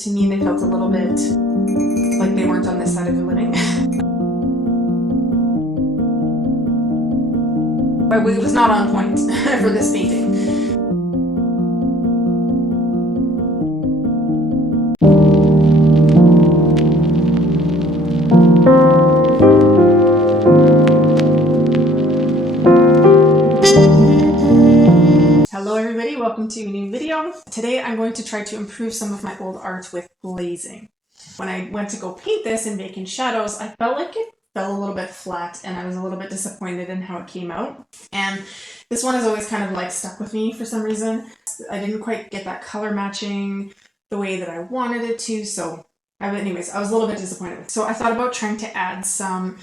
To me, they felt a little bit like they weren't on this side of the living. But it was not on point for this painting. Hello everybody, welcome to a new video. Today I'm going to try to improve some of my old art with glazing. When I went to go paint this in Vacant Shadows, I felt like it fell a little bit flat and I was a little bit disappointed in how it came out. And this one has always kind of like stuck with me for some reason. I didn't quite get that color matching the way that I wanted it to, so anyways, I was a little bit disappointed. So I thought about trying to add some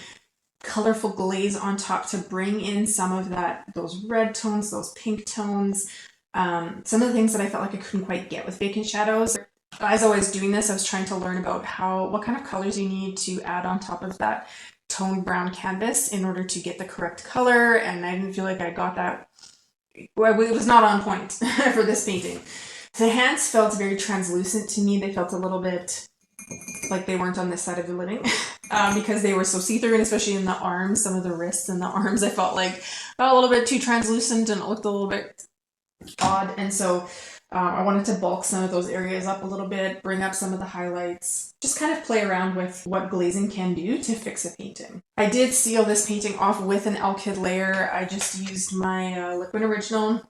colorful glaze on top to bring in some of those red tones, those pink tones, some of the things that I felt like I couldn't quite get with Vacant Shadows. As I was doing this, I was trying to learn about what kind of colors you need to add on top of that toned brown canvas in order to get the correct color, and I didn't feel like I got that. Well, it was not on point for this painting. The hands felt very translucent to me. They felt a little bit like they weren't on this side of the living because they were so see-through, and especially in the arms, some of the wrists and the arms I felt like a little bit too translucent and it looked a little bit odd, and so I wanted to bulk some of those areas up a little bit, bring up some of the highlights, just kind of play around with what glazing can do to fix a painting. I did seal this painting off with an Alkyd layer. I just used my Liquid Original,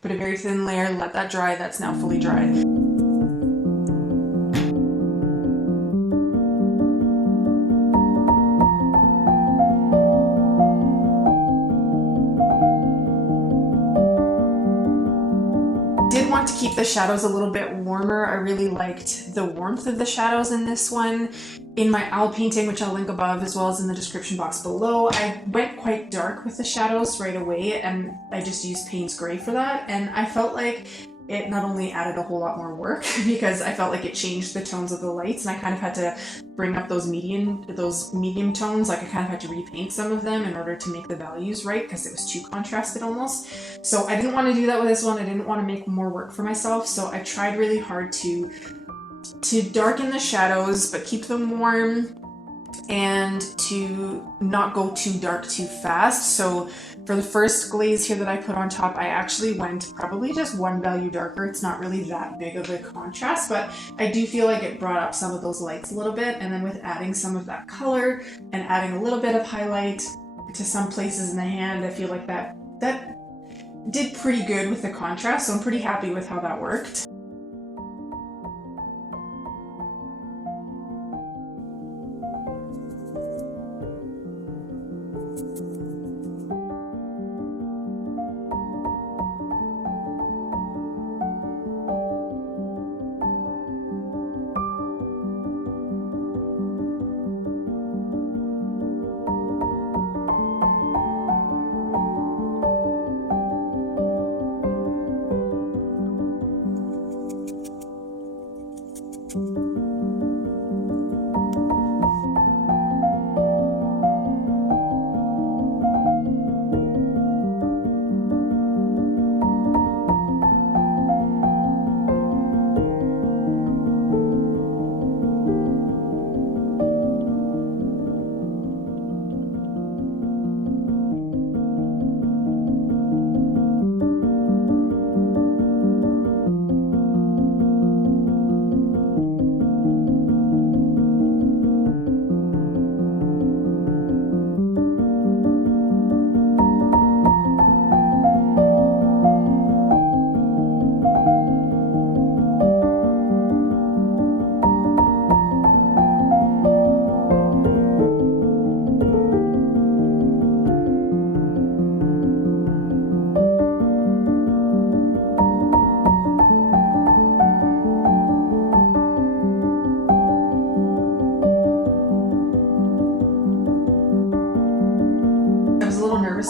put a very thin layer, let that dry. That's now fully dried. Want to keep the shadows a little bit warmer. I really liked the warmth of the shadows in this one. In my owl painting, which I'll link above as well as in the description box below, I went quite dark with the shadows right away, and I just used Payne's Gray for that, and I felt like it not only added a whole lot more work because I felt like it changed the tones of the lights, and I kind of had to bring up those medium tones. Like I kind of had to repaint some of them in order to make the values right because it was too contrasted almost. So I didn't want to do that with this one. I didn't want to make more work for myself, so I tried really hard to darken the shadows but keep them warm and to not go too dark too fast. So for the first glaze here that I put on top, I actually went probably just one value darker. It's not really that big of a contrast, but I do feel like it brought up some of those lights a little bit. And then with adding some of that color and adding a little bit of highlight to some places in the hand, I feel like that did pretty good with the contrast. So I'm pretty happy with how that worked.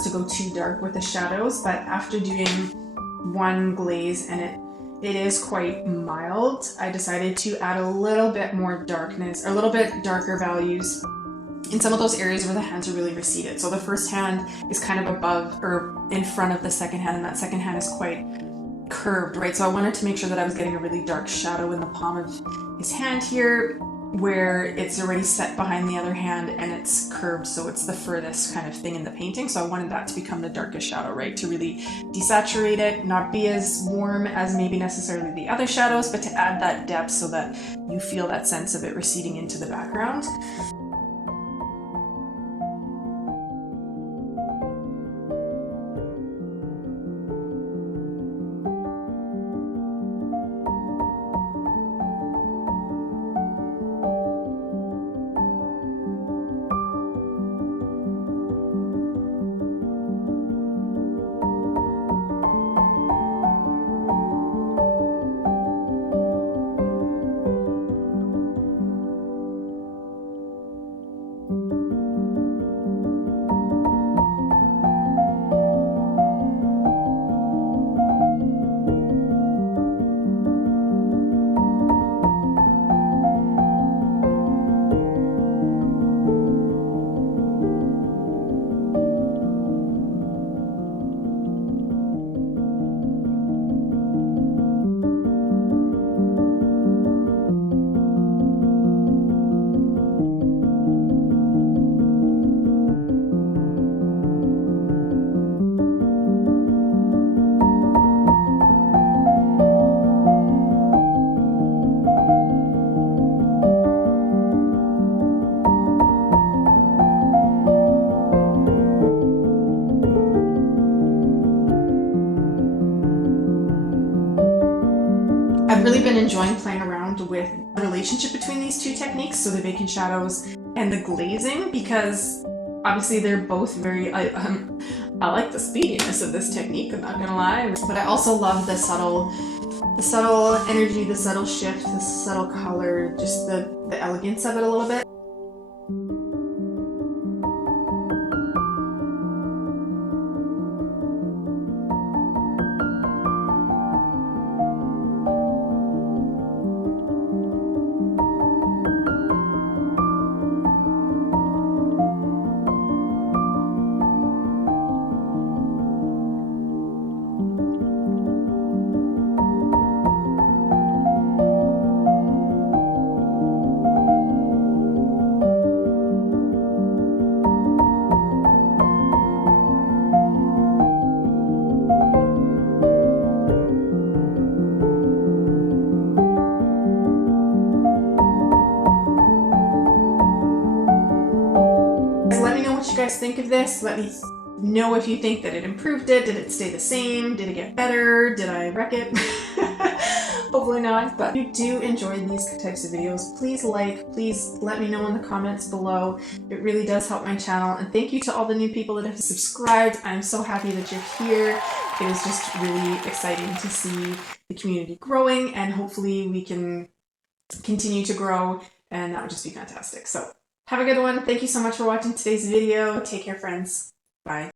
To go too dark with the shadows, but after doing one glaze and it is quite mild, I decided to add a little bit more darkness, or a little bit darker values in some of those areas where the hands are really receded. So the first hand is kind of above or in front of the second hand, and that second hand is quite curved, right? So I wanted to make sure that I was getting a really dark shadow in the palm of his hand here, where it's already set behind the other hand and it's curved, so it's the furthest kind of thing in the painting. So I wanted that to become the darkest shadow, right? To really desaturate it, not be as warm as maybe necessarily the other shadows, but to add that depth so that you feel that sense of it receding into the background. I've really been enjoying playing around with the relationship between these two techniques, so the vacant shadows and the glazing, because obviously they're both very, I like the speediness of this technique, I'm not gonna lie, but I also love the subtle energy, the subtle shift, the subtle color, just the elegance of it a little bit. Let me know what you guys think of this. Let me know if you think that it improved it. Did it stay the same? Did it get better? Did I wreck it? Hopefully not. But if you do enjoy these types of videos, please let me know in the comments below. It really does help my channel. And thank you to all the new people that have subscribed. I'm so happy that you're here. It is just really exciting to see the community growing, and hopefully we can continue to grow, and that would just be fantastic. So have a good one. Thank you so much for watching today's video. Take care, friends. Bye.